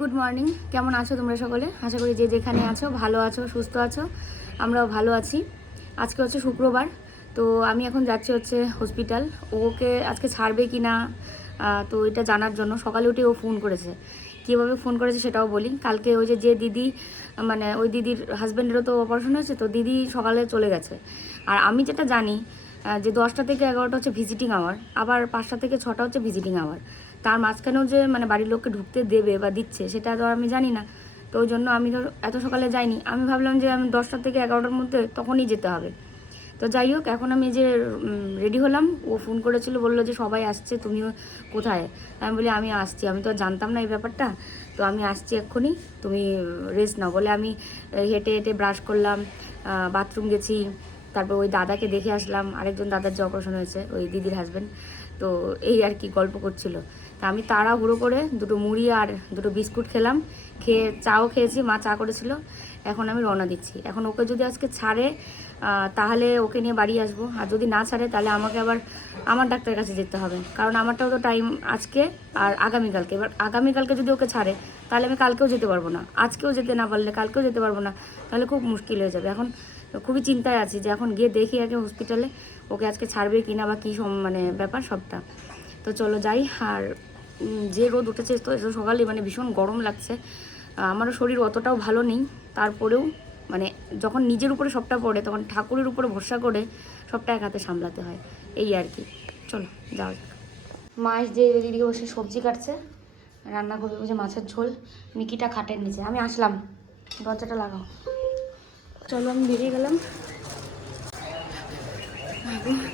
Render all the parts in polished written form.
Good morning, কেমন আছো তোমরা সকলে? আশা করি যে যেখানে আছো ভালো আছো, সুস্থ আছো। আমরাও ভালো আছি। আজকে হচ্ছে শুক্রবার, তো আমি এখন যাচ্ছি হচ্ছে হসপিটাল। ওকে আজকে ছাড়বে কি না তো এটা জানার জন্য সকালে উঠে ও ফোন করেছে। কীভাবে ফোন করেছে সেটাও বলি। কালকে ওই যে দিদি, মানে ওই দিদির হাজব্যান্ডেরও তো অপারেশন হয়েছে, তো দিদি সকালে চলে গেছে। আর আমি যেটা জানি যে 10টা থেকে 11টা হচ্ছে ভিজিটিং আওয়ার, আবার 5টা থেকে 6টা হচ্ছে ভিজিটিং আওয়ার। তার মাঝখানেও যে মানে বাড়ির লোককে ঢুকতে দেবে বা দিচ্ছে সেটা তো আমি জানি না। তো ওই জন্য আমি তো এত সকালে যাইনি। আমি ভাবলাম যে আমি 10টা থেকে 11টার মধ্যে তখনই যেতে হবে। তো যাই হোক, এখন আমি যে রেডি হলাম, ও ফোন করেছিল, বললো যে সবাই আসছে, তুমিও কোথায়? আমি বলি আমি আসছি, আমি তো আর জানতাম না এই ব্যাপারটা, তো আমি আসছি এক্ষুনি, তুমি রেস্ট নাও বলে আমি হেঁটে হেঁটে ব্রাশ করলাম, বাথরুম গেছি, তারপর ওই দাদাকে দেখে আসলাম, আরেকজন দাদার যে অপারেশন হয়েছে ওই দিদির হাজব্যান্ড। তো এই আর কি গল্প করছিল। তা আমি তাড়াহুড়ো করে দুটো মুড়ি আর দুটো বিস্কুট খেলাম, খেয়ে চাও খেয়েছি, মা চা করেছিল। এখন আমি রওনা দিচ্ছি। এখন ওকে যদি আজকে ছাড়ে তাহলে ওকে নিয়ে বাড়ি আসবো, আর যদি না ছাড়ে তাহলে আমাকে আবার আমার ডাক্তারের কাছে যেতে হবে, কারণ আমারটাও তো টাইম আজকে আর আগামীকালকে। এবার আগামীকালকে যদি ওকে ছাড়ে তাহলে আমি কালকেও যেতে পারবো না, আজকেও যেতে না পারলে কালকেও যেতে পারবো না, তাহলে খুব মুশকিল হয়ে যাবে। এখন খুবই চিন্তায় আছি যে এখন গিয়ে দেখি আগে হসপিটালে ওকে আজকে ছাড়বে কি না বা কী মানে ব্যাপার সবটা। তো চলো যাই। আর যে রোদ উঠেছে তো সকালে মানে ভীষণ গরম লাগছে। আমারও শরীর অতটাও ভালো নেই, তারপরেও মানে যখন নিজের উপরে সবটা পড়ে তখন ঠাকুরের উপরে ভরসা করে সবটা এক হাতে সামলাতে হয়, এই আর কি। চলো যাও। মাছ যে এদিকে বসে সবজি কাটছে, রান্না করবে বসে মাছের ঝোল। মিকিটা খাটের নিচে, আমি আসলাম, দরজাটা লাগাও। চলো আমি বেরিয়ে গেলাম।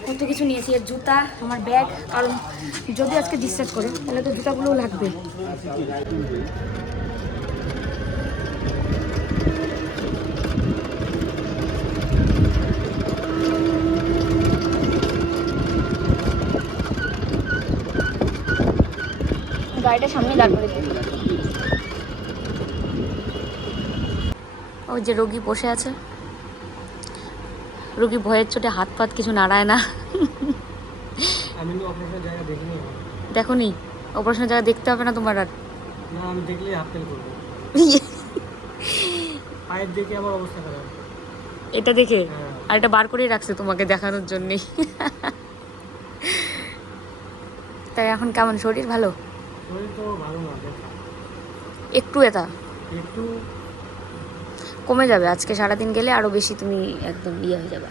কত কিছু নিয়েছি, এর জুতা, আমার ব্যাগ, কারণ যদি আজকে ডিসচার্জ করে তাহলে তো জুতাগুলোও লাগবে। গাড়িটা সামনে দাঁড় করে দিই। ওই যে রোগী বসে আছে, রোগী ভয়ের চোটে হাত পাত কিছু নাড়ায় না। আমি অপারেশনের জায়গা দেখিনি। দেখো নি, অপারেশনের জায়গা দেখতে হবে না তোমার আর। না, আমি দেখলেই হাত তেল করবো। পায়ের দেখে আমার অবস্থা খারাপ। এটা দেখে হ্যাঁ। আর এটা বার করেই রাখছে তোমাকে দেখানোর জন্যে। তাই এখন কেমন শরীর? ভালো? শরীর তো ভালো না, একটু এটা একটু কমে যাবে। আজকে সারাদিন গেলে আরো বেশি তুমি একদম ইয়ে হয়ে যাবে।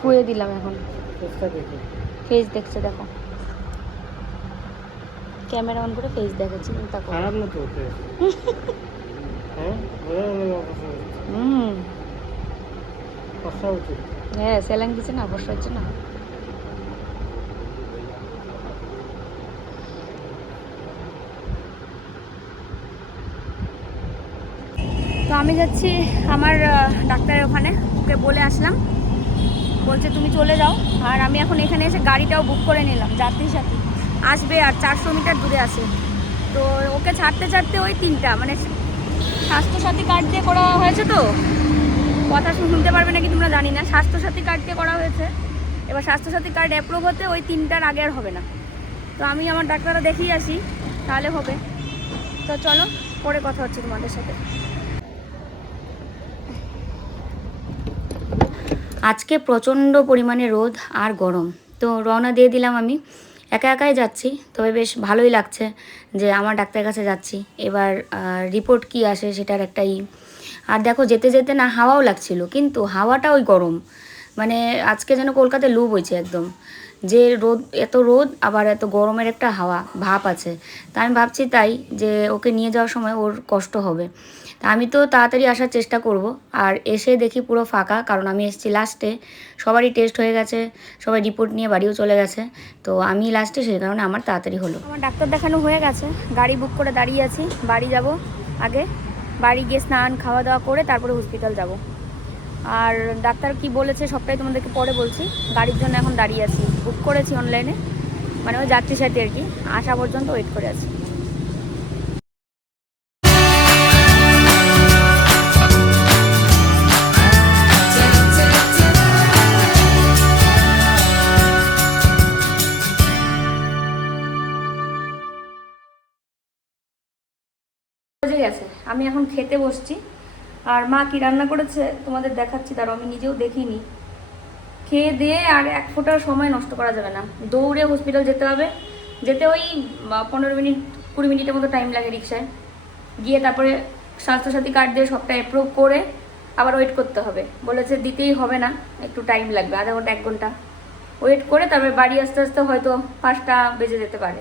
শুয়ে দিলাম, এখন ফেস দেখছে, দেখো ক্যামেরা অন করে ফেস দেখাচ্ছি, চিন্তা করো। খারাপ না তো হ্যাঁ, কষ্ট হচ্ছে। হ্যাঁ, স্যালাইন দিচ্ছে না, বর্ষা হচ্ছে না। তো আমি যাচ্ছি আমার ডাক্তারের ওখানে, ওকে বলে আসলাম, বলছে তুমি চলে যাও। আর আমি এখন এখানে এসে গাড়িটাও বুক করে নিলাম, যাত্রীর সাথে আসবে আর 400 মিটার দূরে আছে। তো ওকে ছাড়তে ছাড়তে ওই 3টা মানে স্বাস্থ্যসাথী কার্ড দিয়ে করা হয়েছে, তো কথা শুনতে পারবে নাকি তোমরা জানি না, স্বাস্থ্যসাথী কার্ড দিয়ে করা হয়েছে। এবার স্বাস্থ্যসাথী কার্ড অ্যাপ্রুভ হতে ওই 3টার আগে আর হবে না। তো আমি আমার ডাক্তাররা দেখিয়ে আসি, তাহলে হবে। তো চলো, পরে কথা হচ্ছে তোমাদের সাথে। আজকে প্রচণ্ড পরিমাণে রোদ আর গরম, তো রওনা দিয়ে দিলাম আমি। একা একাই যাচ্ছি, তবে বেশ ভালোই লাগছে যে আমার ডাক্তারের কাছে যাচ্ছি। এবার রিপোর্ট কি আসে সেটার একটাই। আর দেখো যেতে যেতে না হাওয়াও লাগছিল, কিন্তু হাওয়াটা ওই গরম, মানে আজকে যেন কলকাতায় লু বইছে একদম। যে রোদ, এত রোদ আবার এত গরমের একটা হাওয়া ভাপ আছে। তা আমি ভাবছি তাই যে ওকে নিয়ে যাওয়ার সময় ওর কষ্ট হবে। তা আমি তো তাড়াতাড়ি আসার চেষ্টা করব। আর এসে দেখি পুরো ফাঁকা, কারণ আমি এসেছি লাস্টে, সবারই টেস্ট হয়ে গেছে, সবাই রিপোর্ট নিয়ে বাড়িও চলে গেছে। তো আমি লাস্টে, সেই কারণে আমার তাড়াতাড়ি হলো। আমার ডাক্তার দেখানো হয়ে গেছে, গাড়ি বুক করে দাঁড়িয়ে আছি, বাড়ি যাব আগে। বাড়ি গিয়ে স্নান খাওয়া দাওয়া করে তারপরে হসপিটাল যাব। আর ডাক্তার কি বলেছে সবটাই তোমাদেরকে পরে বলছি। গাড়ির জন্য এখন দাঁড়িয়ে আছি, বুক করেছি অনলাইনে, মানে ওই যাত্রীর সাথে আর কি, আসা পর্যন্ত ওয়েট করে আছি। চলে গেছে, আমি এখন খেতে বসছি। আর মা কি রান্না করেছে তোমাদের দেখাচ্ছি, দাঁড়াও, আমি নিজেও দেখিনি। খেয়ে দিয়ে আর এক ফোঁটার সময় নষ্ট করা যাবে না, দৌড়ে হসপিটাল যেতে হবে। যেতে ওই 15 মিনিট 20 মিনিটের মতো টাইম লাগে রিক্সায় গিয়ে, তারপরে স্বাস্থ্যসাথী কার্ড দিয়ে সবটা অ্যাপ্রুভ করে আবার ওয়েট করতে হবে। বলেছে দিতেই হবে না, একটু টাইম লাগবে, আধা ঘন্টা 1 ঘন্টা ওয়েট করে তারপরে বাড়ি আস্তে আস্তে হয়তো 5টা বেজে যেতে পারে।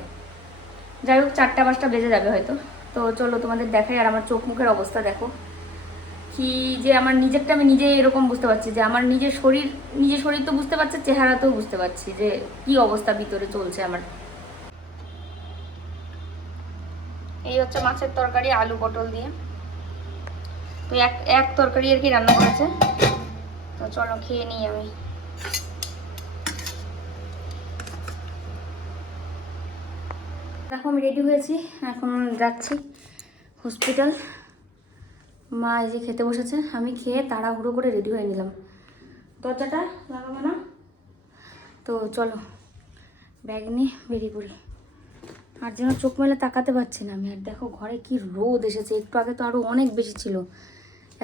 যাই হোক 4টা 5টা বেজে যাবে হয়তো। তো চলো তোমাদের দেখাই। আর আমার চোখ মুখের অবস্থা দেখো কি, যে আমার নিজেরটা আমি নিজে এরকম বুঝতে পারছি যে আমার নিজের শরীর তো বুঝতে পারছে, চেহারাতেও বুঝতে পারছি যে কি অবস্থা ভিতরে চলছে আমার। এই হচ্ছে মাছের তরকারি আলু পটল দিয়ে, তো এক তরকারি আর কি রান্না করেছে। তো চলো খেয়ে নিই আমি। দেখো আমি রেডি হয়েছি, এখন যাচ্ছি হসপিটাল। মা এই যে খেতে বসেছে, আমি খেয়ে তাড়াহুড়ো করে রেডি হয়ে নিলাম। দরজাটা লাগাবো না, তো চলো ব্যাগ নিয়ে বেরিয়ে পড়ি। আর যেন চোখ মেলে তাকাতে পারছি না আমি। আর দেখো ঘরে কি রোদ এসেছে, একটু আগে তো আরও অনেক বেশি ছিল,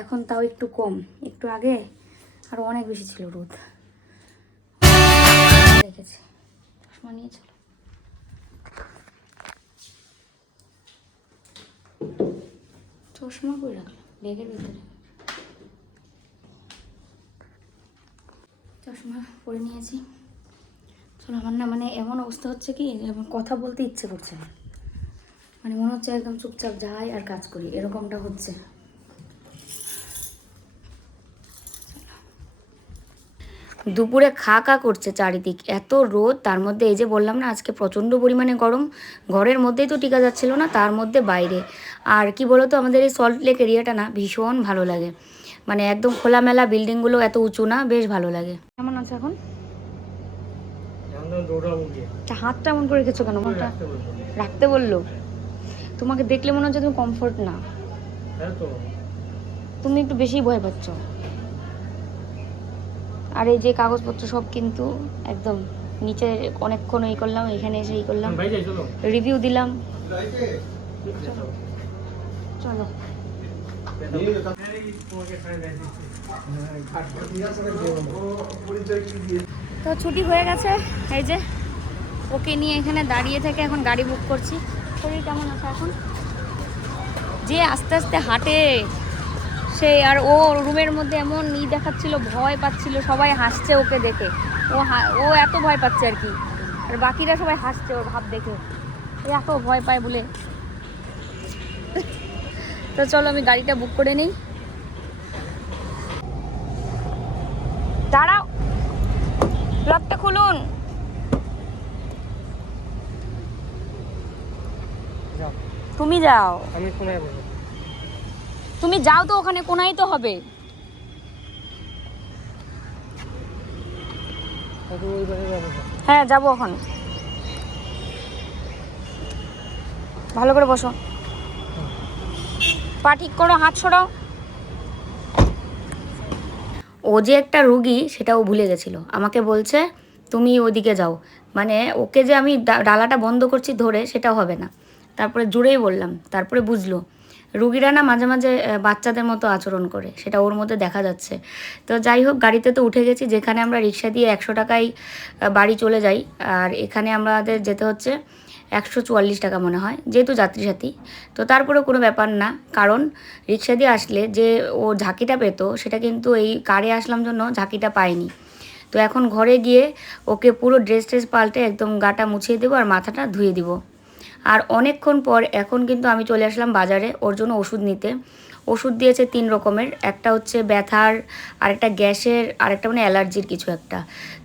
এখন তাও একটু কম, একটু আগে আরও অনেক বেশি ছিল রোদ। রেখেছি চশমা নিয়ে চলো। চশমা করে রাখলাম ব্যাগের ভিতরে, চশমা পরে নিয়েছি। চলো, আমার না মানে এমন অবস্থা হচ্ছে কি, আমার কথা বলতে ইচ্ছে করছে না, মানে মনে হচ্ছে একদম চুপচাপ যাই আর কাজ করি, এরকমটা হচ্ছে। দুপুরে খা খা করছে চারিদিক, এত রোদ, তার মধ্যে এই যে বললাম না আজকে প্রচণ্ড পরিমাণে গরম। ঘরের মধ্যেই তো টিকা যাচ্ছিল না, তার মধ্যে বাইরে। আর কি বলতো, আমাদের এই সল্ট লেক এরিয়াটা না ভীষণ ভালো লাগে, মানে একদম খোলামেলা, বিল্ডিংগুলো এত উঁচু না, বেশ ভালো লাগে। কেমন আছে এখন? হাতটা এমন করে রেখেছো কেন? রাখতে বললো? তোমাকে দেখলে মনে হচ্ছে তুমি কমফোর্ট না, তুমি একটু বেশি ভয় পাচ্ছ। আর এই যে কাগজপত্র সব কিন্তু একদম নিচে, অনেকক্ষণ এই করলাম, এখানে এসে এই করলাম, রিভিউ দিলাম। চলো তো ছুটি হয়ে গেছে, এই যে ওকে নিয়ে এখানে দাঁড়িয়ে থেকে এখন গাড়ি বুক করছি। শরীর কেমন আছে এখন? যে আস্তে আস্তে হাঁটে সে, আর ও রুমের মধ্যে এমন দেখাচ্ছিল, ভয় পাচ্ছিল, সবাই হাসছে ওকে দেখে। ও এত ভয় পাচ্ছে আর কি, আর বাকিরা সবাই হাসছে ওর ভাব দেখে, এত ভয় পায় বলে। তো চলো আমি গাড়িটা বুক করে নিই। দাঁড়াও, লকটা খুলুন। তুমি যাও, আমি কোনায় বসবো। তুমি যাও তো, ওখানে কোনায় তো হবে। হ্যাঁ যাবো এখন, ভালো করে বসো, পা ঠিক করো, হাত সরাও। ও যে একটা রুগী সেটা ও ভুলে গেছিলো, আমাকে বলছে তুমি ওদিকে যাও, মানে ওকে যে আমি ডালাটা বন্ধ করছি ধরে সেটাও হবে না। তারপরে জুড়েই বললাম, তারপরে বুঝলো। রুগীরা না মাঝে মাঝে বাচ্চাদের মতো আচরণ করে, সেটা ওর মধ্যে দেখা যাচ্ছে। তো যাই হোক, গাড়িতে তো উঠে গেছি, যেখানে আমরা রিক্সা দিয়ে 100 টাকায় বাড়ি চলে যাই, আর এখানে আমাদের যেতে হচ্ছে 144 টাকা মনে হয়, যেহেতু যাত্রী সাথী। তো তারপরে কোনো ব্যাপার না, কারণ রিক্সা দিয়ে আসলে যে ও ঝাঁকিটা পেতো, সেটা কিন্তু এই কারে আসলাম জন্য ঝাঁকিটা পাইনি। তো এখন ঘরে গিয়ে ওকে পুরো ড্রেস পাল্টে একদম গাটা মুছিয়ে দেবো আর মাথাটা ধুয়ে দিব। আর অনেকক্ষণ পর এখন কিন্তু আমি চলে আসলাম বাজারে ওর জন্য ওষুধ নিতে। ওষুধ দিয়েছে 3 রকমের, একটা হচ্ছে ব্যথার, আরেকটা গ্যাসের, আরেকটা মানে অ্যালার্জির কিছু একটা।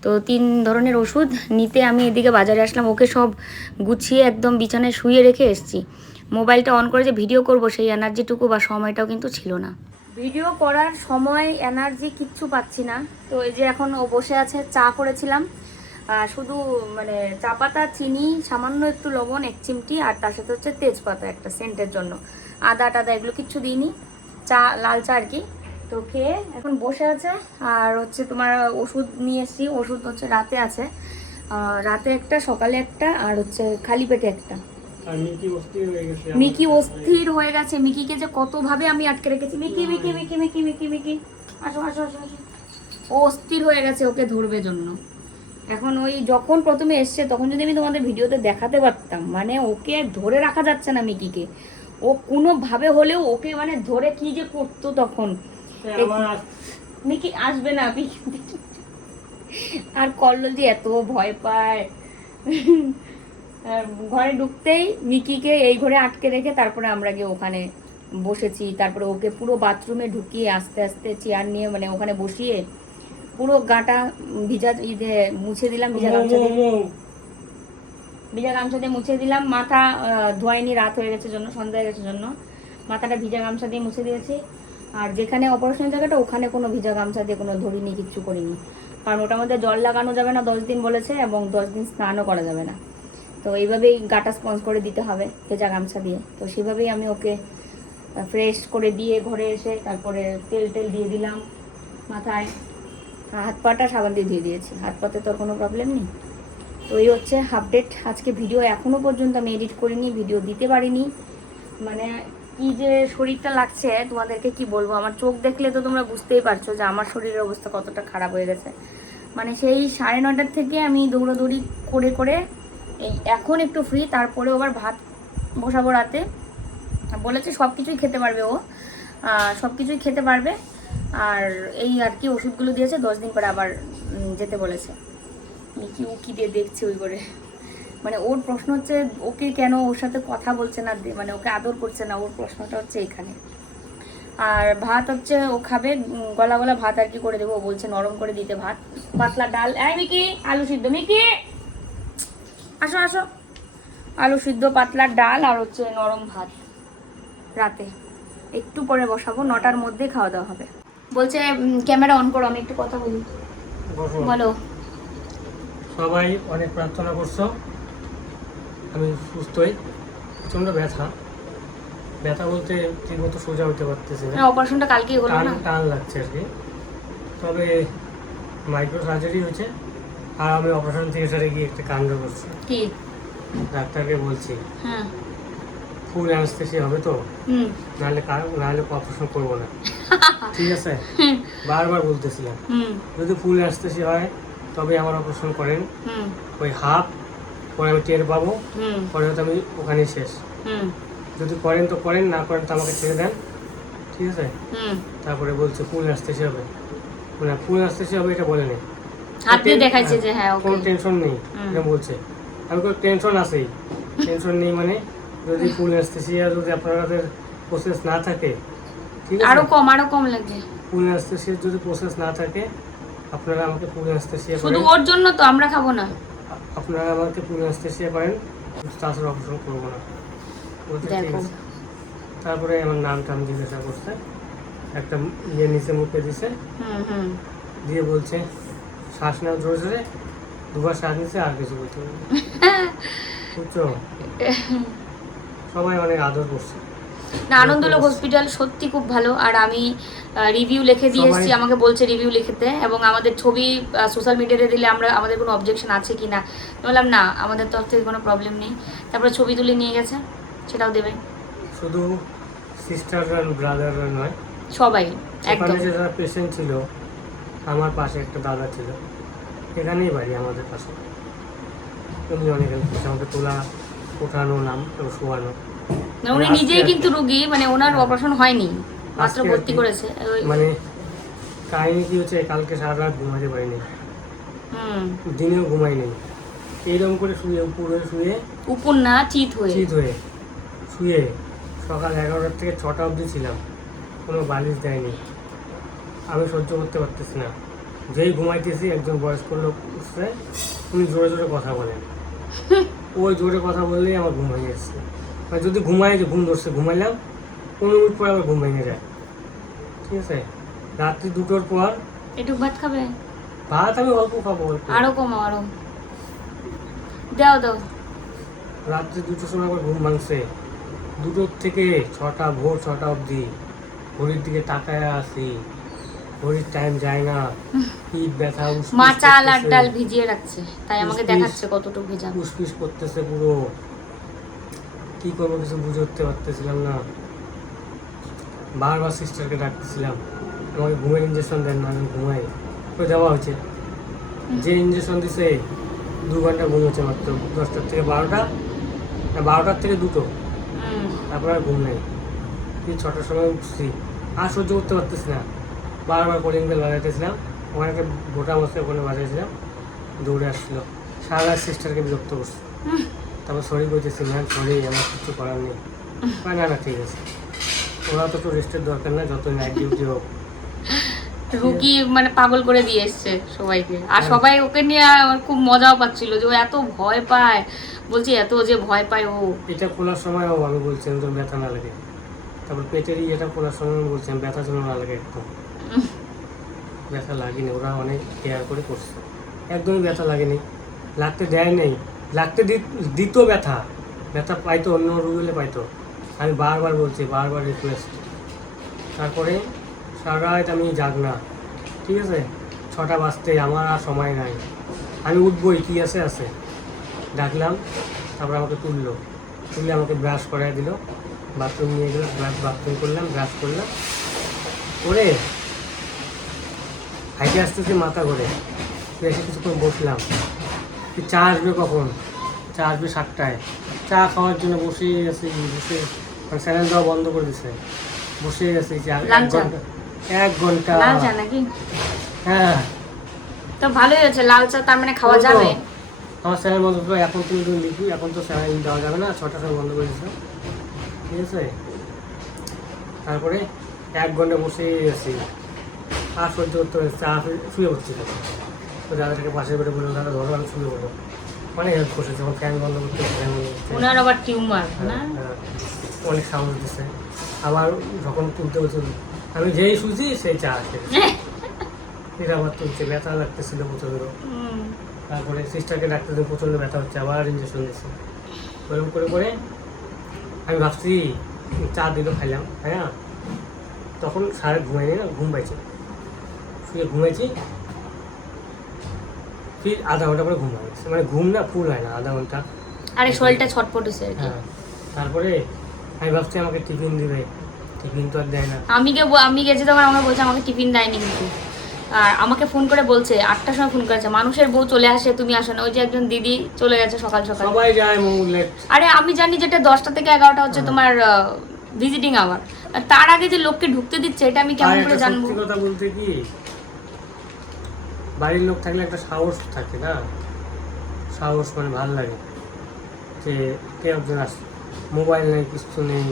তো 3 ধরনের ওষুধ নিতে আমি এদিকে বাজারে আসলাম। ওকে সব গুছিয়ে একদম বিছানায় শুয়ে রেখে এসেছি। মোবাইলটা অন করে যে ভিডিও করব সেই এনার্জিটুকু বা সময়টাও কিন্তু ছিল না। ভিডিও করার সময় এনার্জি কিচ্ছু পাচ্ছি না। তো এই যে এখন ও বসে আছে, চা করেছিলাম, শুধু মানে চা পাতা, চিনি, সামান্য একটু লবণ, 1 চিমটি, আর তার সাথে হচ্ছে তেজপাতা একটা সেন্টের জন্য, আদা টাদা এগুলো কিচ্ছু দিইনি, চা, লাল চা আর কি। তো খেয়ে এখন বসে আছে। আর হচ্ছে তোমার ওষুধ নিয়ে এসেছি, ওষুধ হচ্ছে রাতে আছে, রাতে একটা, সকালে একটা, আর হচ্ছে খালি পেটে একটা। আর মিকি অস্থির হয়ে গেছে। মিকি অস্থির হয়ে গেছে। মিকিকে যে কতভাবে আমি আটকে রেখেছি। Mickey Mickey Mickey Mickey Mickey Mickey আসো আসো আসো আসো। ও অস্থির হয়ে গেছে ওকে ধরবে জন্য। এখন ওই যখন প্রথমে এসছে তখন যদি আমি তোমাদের ভিডিওতে দেখাতে পারতাম, মানে ওকে ধরে রাখা যাচ্ছে না মিকিকে। ও কোনোভাবে হলেও ওকে মানে ধরে কি যে করতো তখন। মিকি আসবে না। আর কল্লোল যে এত ভয় পায়। আর ঘরে ঢুকতেই মিকিকে এই ঘরে আটকে রেখে তারপরে আমরা গিয়ে ওখানে বসেছি। তারপরে ওকে পুরো বাথরুমে ঢুকিয়ে আস্তে আস্তে চেয়ার নিয়ে মানে ওখানে বসিয়ে পুরো গাটা ভিজা মুছে দিলাম, ভিজা গামছা দিয়ে মুছে দিলাম। মাথা ধোয়াইনি, রাত হয়ে গেছে জন্য, সন্ধ্যা হয়ে গেছে জন্য মাথাটা ভিজা গামছা দিয়ে মুছে দিয়েছি। আর যেখানে অপারেশন জায়গাটা ওখানে কোনো ভিজা গামছা দিয়ে কোনো ধরিনি, কিচ্ছু করিনি। কারণ ওটার মধ্যে জল লাগানো যাবে না 10 দিন বলেছে, এবং 10 দিন স্নানও করা যাবে না। তো এইভাবেই গাটা স্পঞ্জ করে দিতে হবে ভেজা গামছা দিয়ে। তো সেভাবেই আমি ওকে ফ্রেশ করে দিয়ে ঘরে এসে তারপরে তেল দিয়ে দিলাম মাথায়। হাত পাটা সাবান দিয়ে ধুয়ে দিয়েছি, হাত পাতে তো কোনো প্রবলেম নেই। তো এই হচ্ছে আপডেট। আজকে ভিডিও এখনও পর্যন্ত আমি এডিট করিনি, ভিডিও দিতে পারিনি। মানে কি যে শরীরটা লাগছে তোমাদেরকে কি বলবো। আমার চোখ দেখলে তো তোমরা বুঝতেই পারছো যে আমার শরীরের অবস্থা কতটা খারাপ হয়ে গেছে। মানে সেই 9:30 থেকে আমি দৌড়াদৌড়ি করে করে এই এখন একটু ফ্রি। তারপরে আবার ভাত বসাবো রাতে। বলেছে সব কিছুই খেতে পারবে ও, সব কিছুই খেতে পারবে। আর এই আর কি ওষুধগুলো দিয়েছে, 10 দিন পরে আবার যেতে বলেছে। মিকি উকি দিয়ে দেখছে ওই করে। মানে ওর প্রশ্ন হচ্ছে ওকে কেন ওর সাথে কথা বলছে না, মানে ওকে আদর করছে না, ওর প্রশ্নটা হচ্ছে এখানে। আর ভাত হচ্ছে ও খাবে গলা গলা ভাত আর কি করে দেবো। ও বলছে নরম করে দিতে ভাত, পাতলা ডাল। এই মিকি আলু সিদ্ধ, মিকি আসো আসো, আলু সিদ্ধ পাতলা ডাল আর হচ্ছে নরম ভাত রাতে। একটু পরে বসাবো, 9টার মধ্যে খাওয়া দাওয়া হবে। বলছে ক্যামেরা অন করো, আমি একটু কথা বলি। বলো। সবাই অনেক প্রার্থনা করছো আমি সুস্থ হই। প্রচণ্ড ব্যথা বলতে ঠিক মতো সোজা হতে পারতেছি না। অপারেশনটা কালকেই হলো না, টান লাগছে আর কি। তবে মাইক্রো সার্জারি হয়েছে। আর আমি অপারেশন থিয়েটারে গিয়ে একটা কাণ্ড করছি। কি? ডাক্তারকে বলছি হ্যাঁ ফুল অ্যানেস্থেসিয়া হবে তো, নাহলে অপারেশন করবো না। ঠিক আছে, বারবার বলতেছিলাম যদি ফুল অ্যানেস্থেসিয়া হয় তবে আমার অপারেশন করেন। ওই হাফ পরে আমি টের পাবো, পরে হয়তো আমি ওখানে শেষ। যদি করেন তো করেন, না করেন তো আমাকে ছেড়ে দেন। ঠিক আছে, তারপরে বলছে ফুল অ্যানেস্থেসিয়া হবে। মানে ফুল অ্যানেস্থেসিয়া হবে এটা বলেনি, হাত দিয়ে দেখাইছে যে হ্যাঁ কোনো টেনশন নেই এটা বলছে। আমি কোনো টেনশন আছেই, টেনশন নেই মানে যদি ফুল অ্যানেস্থেসিয়া যদি আপনাদের প্রসেস না থাকে, ঠিক আছে, আরো কম লাগে। ফুল অ্যানেস্থেসিয়ার যদি প্রসেস না থাকে আপনারা আমাকে ফুল অ্যানেস্থেসিয়া শুধু করেন। ওর জন্য তো আমরা খাবো না। আপনারা আমাকে ফুল অ্যানেস্থেসিয়া করেন, তাছাড়া অপারেশন করবো না। বলতে ঠিক দেখো আছে। তারপরে আমার নামটা আমি জিজ্ঞাসা করছে, একটা ইয়ে নিচে মুখে দিছে, দিয়ে বলছে শ্বাস নাও জোরে জোরে, দুবার শ্বাস নিচ্ছে, আর কিছু বলতে হবে না। বুঝছো, সবাই অনেক আদর করছে। না, আনন্দলোক হসপিটাল সত্যি খুব ভালো। আর আমি রিভিউ লিখে দিয়ে এসেছি, আমাকে বলছে রিভিউ লিখতে, এবং আমাদের ছবি সোশ্যাল মিডিয়াতে দিলে আমাদের কোনো অবজেকশন আছে কি না। বললাম না, আমাদের তরফ থেকে কোনো প্রবলেম নেই। তারপরে ছবি তুলে নিয়ে গেছে, সেটাও দেবে। শুধু সিস্টাররা ব্রাদাররা নয়, সবাই একদম। ওখানে যারা পেশেন্ট ছিল, আমার পাশে একটা দাদা ছিল, এখানেই বাড়ি আমাদের পাশে। উনি অনেক হেল্প করছে আমাকে, তোলা ওঠানো, নাম শোয়ানো। উনি নিজেই কিন্তু রুগী, মানে ওনার অপারেশন হয়নি, মাত্র আজকে ভর্তি করেছে। মানে কাহিনী কি হচ্ছে, কালকে সারা রাত ঘুমাতে পারিনি, দিনেও ঘুমাই নেই। এইরকম করে শুয়ে উপর না চিত হয়ে শুয়ে সকাল 11টার থেকে 6টা অবধি ছিলাম, কোনো বালিশ দেয়নি। আমি সহ্য করতে পারতেছি না। যেই ঘুমাইতেছি একজন বয়স্ক লোক উঠছে, উনি জোরে জোরে কথা বলেন। ওই জোরে কথা বললেই আমার ঘুম ভেঙে যাচ্ছে। মানে যদি ঘুম ধরছে, ঘুমাইলাম, 15 মিনিট পর আবার ঘুম ভেঙে যায়। ঠিক আছে, রাত্রি 2টোর পর একটু ভাত খাবে? ভাত আমি অল্প খাবো, অল্প। আরো কমাও, আরো দাও। রাত্রি 2টোর সময় আবার ঘুম ভাঙছে। 2টোর থেকে 6টা, ভোর 6টা অবধি ঘড়ির দিকে তাকায় আছি, ঘড়ির টাইম যায় না। পিঠ ব্যথা, মা চাল আর ডাল ভিজিয়ে রাখছে, তাই আমাকে দেখাচ্ছে কতটুকু ভেজা। উসপিস করতেছে পুরো। কি করবো কিছু বুঝে উঠতে পারতেছিলাম না। বারবার সিস্টারকে ডাকতেছিলাম, আমাকে ঘুমের ইঞ্জেকশন দেন না, আমি ঘুমাই। করে দেওয়া হয়েছে, যে ইঞ্জেকশন দিছে 2 ঘন্টা ঘুম হচ্ছে মাত্র, 10টার থেকে 12টা, না 12টার থেকে 2টো, তারপর আর ঘুম নেই। 6টার সময় উঠছি, আর সহ্য করতে পারতেছি না, বারবার কলিং বেল বাজাইতেছিলাম, ওখানে একটা গোটা মশলা ওখানে বাজাইছিলাম, দৌড়ে আসছিল, সারা রাত সিস্টারকে বিরক্ত করছে। তারপর সরি বলতেছি, ম্যাম সরি, আমার কিছু করার নেই। না না ঠিক আছে, ওরা তো রেস্টের দরকার না, যত নাইট ডিউটি হোক। রুকি মানে পাগল করে দিয়ে এসছে সবাইকে, আর সবাই ওকে নিয়ে আমার খুব মজাও পাচ্ছিল যে ও এত ভয় পায়, বলছি এত যে ভয় পায় ও। এটা খোলার সময়ও আমি বলছিলাম তোর ব্যথা না লাগে, তারপর পেটের ইয়েটা খোলার সময় আমি বলছিলাম ব্যথা যেন না লাগে একদম। ব্যথা লাগেনি, ওরা অনেক কেয়ার করে করছে, একদমই ব্যথা লাগেনি, লাগতে দেয় নেই, লাগতে দিত, ব্যথা ব্যথা পাইতো, অন্য রুগীলে পাইতো। আমি বারবার বলছি, বারবার রিকোয়েস্ট। তারপরে সারা রাত আমি জাগ না, ঠিক আছে, 6টা বাজতে আমার আর সময় নাই, আমি উঠবই, কী আছে আছে। ডাকলাম, তারপর আমাকে তুললে আমাকে ব্রাশ করাই দিল, বাথরুম নিয়ে গেল, বাথরুম করলাম, ব্রাশ করলাম, করে হাইটে আসতেছি মাথা করে এসে কিছুক্ষণ বসলাম। চা আসবে কখন? চা আসবে 7টায়, চা খাওয়ার জন্য বসে আছি, বসে চ্যানেল দেওয়া বন্ধ করে দিছে, বসে আছি 1 ঘন্টা। লাল চা নাকি? হ্যাঁ, তো ভালোই হয়েছে, লাল চা তার মানে খাওয়া যাবে। আমার চ্যানেল বন্ধ করে, এখন তুমি লিখি, এখন তো চ্যানেল দেওয়া যাবে না, 6টার সময় বন্ধ করে দিচ্ছে, ঠিক আছে। তারপরে 1 ঘন্টা বসে আছি, আর সহ্য করতে হবে, চা শুয়ে পড়ছি। তো দাদাটাকে পাশের বেডে বললাম, দাদা ধরো আমি শুয়ে পড়বো, মানে হেল্প করছে, যখন ফ্যান বন্ধ করতে, ফ্যান বন্ধ করতে। ওনার আবার টিউমার না, অনেক সাহস দিচ্ছে। আবার যখন তুলতে বলছে, আমি যেই শুয়েছি সেই চা আসে, এটা আবার তুলছে, ব্যথা লাগতেছিল প্রচন্ড। তারপরে সিস্টারকে ডাক্তার দিয়ে প্রচণ্ড ব্যথা হচ্ছে, আবার ইঞ্জেকশন দিচ্ছে, ওরকম করে করে আমি ভাবছি চা দিল, খাইলাম, হ্যাঁ, তখন সারা ঘুমাইনি না, ঘুম পাইছি, শুয়ে ঘুমাইছি, ফির আধা ঘন্টা পরে ঘুম হয়, মানে ঘুম না ফুল হয় না, আধা ঘন্টা। আরে শরীরটা ছটপট হচ্ছে আর কি। হ্যাঁ, তারপরে আমি ভাবছি আমাকে টিফিন দিবে, টিফিন তো আর দেয় না। আমি গেছি তখন আমাকে বলছে আমাকে টিফিন দেয়নি কিন্তু, আর আমাকে ফোন করে বলছে 8টার সময় ফোন করেছে, মানুষের বউ চলে আসে তুমি আসো না, ওই যে একজন দিদি চলে গেছে সকাল সকাল। সবাই যায় লেট। আরে আমি জানি যেটা 10টা থেকে 11টা হচ্ছে তোমার ভিজিটিং আওয়ার, তার আগে যে লোককে ঢুকতে দিচ্ছে এটা আমি কেমন করে জানবো? সত্যি কথা বলতে কি, বাড়ির লোক থাকলে একটা সাহস থাকে না, সাহস মানে ভালো লাগে যে কে একজন আসছে, মোবাইল নেই, কিছু নেই।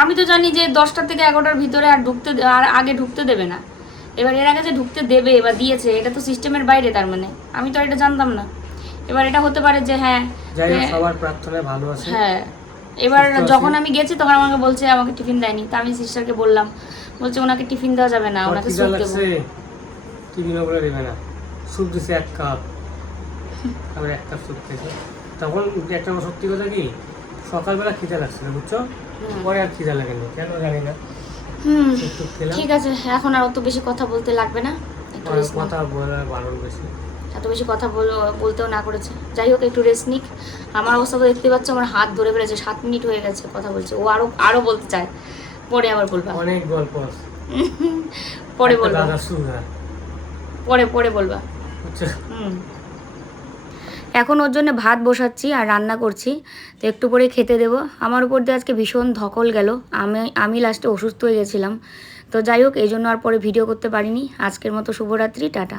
আমি তো জানি যে 10টা থেকে 11টার ভিতরে আর আগে ঢুকতে দেবে না, এবার এর আগে যে ঢুকতে দেবে বা দিয়েছে এটা তো সিস্টেমের বাইরে, তার মানে আমি তো এটা জানতাম না। এবার এটা হতে পারে যে হ্যাঁ, যাই হোক, সবার প্রার্থনায় ভালো আছে। হ্যাঁ, এবার যখন আমি গেছি তখন আমাকে বলছে আমাকে টিফিন দেয়নি, তা আমি সিস্টারকে বললাম, বলছে ওনাকে টিফিন দেওয়া যাবে না, ওনাকে স্যুপ দেবো। টিফিন ওগুলো দেবে না, স্যুপ দিছে 1 কাপ, আবার 1 কাপ স্যুপ খেয়েছে। তখন একটা সত্যি কথা কি, সকালবেলা খিদে লাগছে না, বুঝছো, পরে আর খিদে লাগেনি, কেন জানি না। ঠিক আছে, এখন আর অত বেশি কথা বলতে লাগবে না, একটু রেস্ট নাও। কথা বলার বারণ বেশি, এত বেশি কথা বলতেও না করেছে, যাই হোক একটু রেস্ট নিক। আমার অবস্থা তো দেখতে পাচ্ছ, আমার হাত ধরে ফেলেছে, 7 মিনিট হয়ে গেছে কথা বলছে, ও আরো বলতে চায়, পরে আবার বলবা, অনেক গল্প আছে, পরে বলবা, পরে বলবা। এখন ওর জন্য ভাত বসাচ্ছি আর রান্না করছি, তো একটু পরে খেতে দেবো। আমার উপর দিয়ে আজকে ভীষণ ধকল গেল, আমি লাস্টে অসুস্থ হয়ে গেছিলাম। তো যাই হোক, এই জন্য আর পরে ভিডিও করতে পারিনি। আজকের মতো শুভরাত্রি, টাটা।